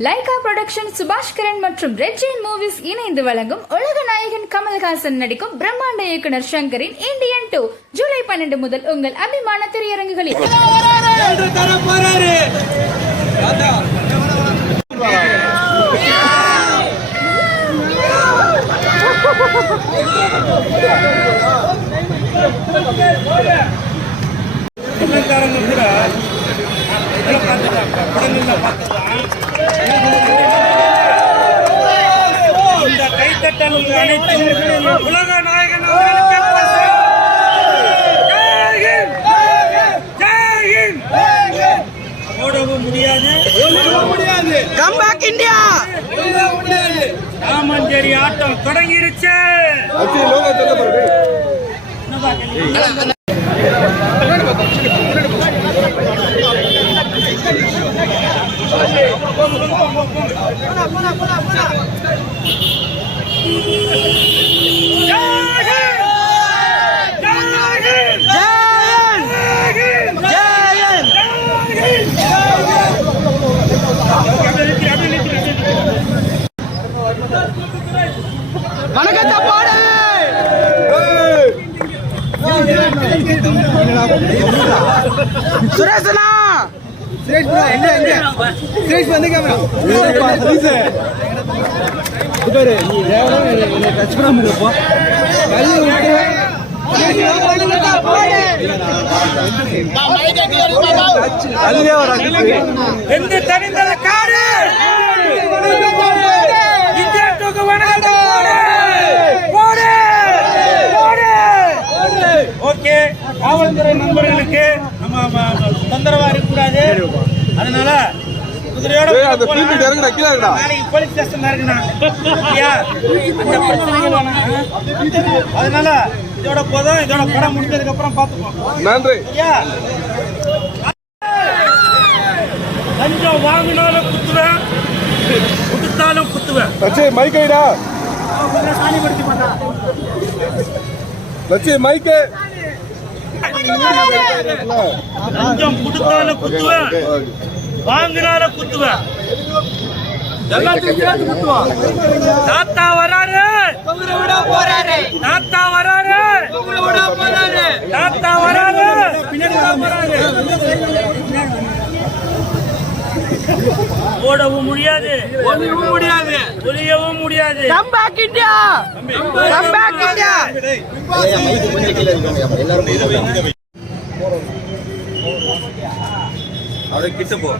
Lyca production Subaskaran மற்றும் red Jain movies இணைந்து வழங்கும் உலக நாயகன் கமல்ஹாசன் நடிக்கும் பிரம்மாண்ட இயக்குனர் சங்கரின் இந்தியன் 2 ஜூலை 12 முதல் உங்கள் அபிமான திரையரங்குகளில். இந்த கைத்தட்டல்கள் அனைத்தும் உலக நாயகன் ஓடவும் முடியாது. ராமஞ்சேரி ஆட்டம் தொடங்கிருச்சு. சுரேஷனா சுரேஷ் ப்ரோ எங்க சுரேஷ் வந்து கேமரா சதீஷ் குடரே நீ தேவனா என்ன டச் பண்ணாம இருப்பா கல்லு விட்டு அல்லே வர எந்த தனிந்தல காடு இந்தியா தூக்கு வணக்கம் போடு போடு. ஓகே, காவல்துறை நண்பர்களுக்கு நம்ம தொந்தரவா இருக்கக்கூடாது. அதனால குதிரையோட நாளைக்கு போலீஸ் ஸ்டேஷன் இருக்குண்ணா. அந்த பிரச்சனைகள் அதனால இதோட போதும். இதோட படம் முடிஞ்சதுக்கு அப்புறம் பார்த்துப்போம். நன்றி. லஞ்சம் வாங்கினாலும் குத்துவேன், குடுத்தாலும் குத்துவேன். மைக்கைடா சாணிப்படுத்தி பார்த்தா மைக்கு லஞ்சம் குடுத்தாலும் குத்துவேன், வாங்கினாலும் குத்துவேன். தாத்தா வராரு, தாத்தா வராரு, தாத்தா வராரு. ஓடவும் முடியாது, ஒளியவும் முடியாது, ஒளியவும் முடியாது. Come back India, come back India. அதை கிட்ட போ.